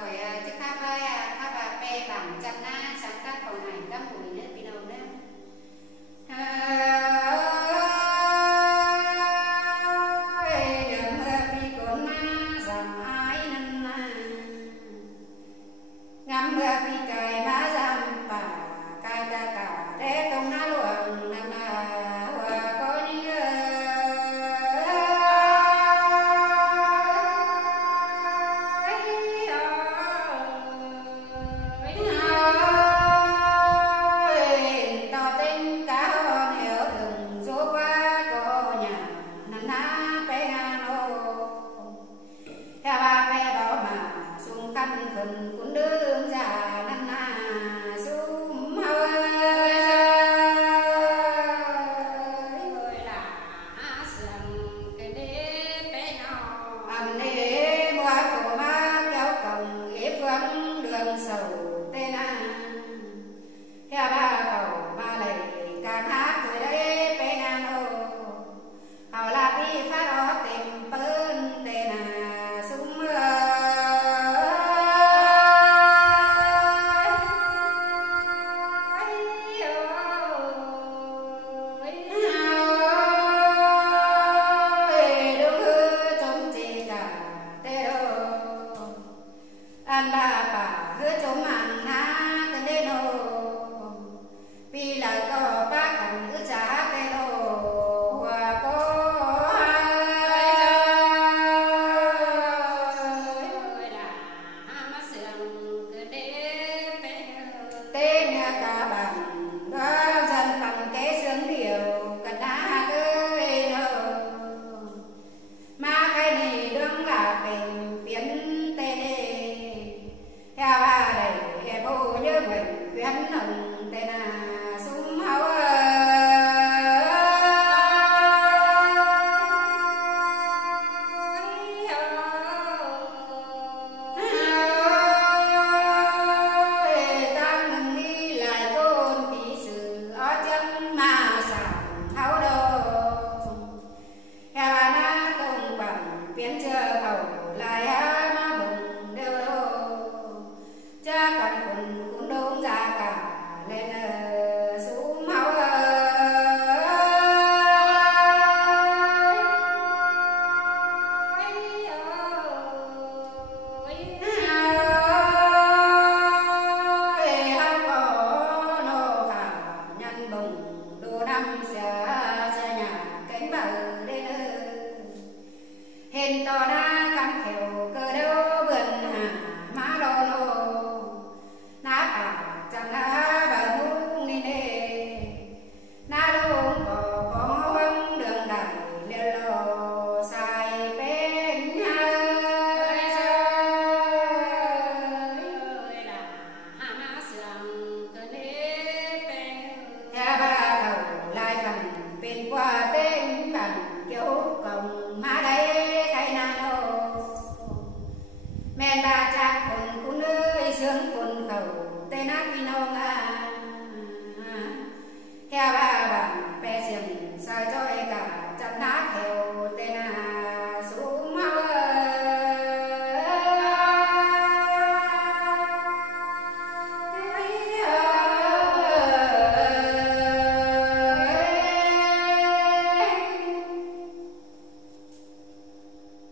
khỏi chiếc tháp vai tháp pe bằng chăn na sáng tác phòng ảnh các mùi nữa pin đầu nữa đường pi cồn na giảm ái năn ngắm pi cài má giảm bà cài ta cả để tông na luồng nằm có những phần cuốn đường già năn na sum hơi là sầm cái đế bé nhỏ ăn đế mua cổ má kéo còng ghế phương đường sầu tên theo ba cầu ba lầy càng hát cười đấy bé nano hào là đi phát đó tìm bơn tên sum anh ba bà hứa chống mà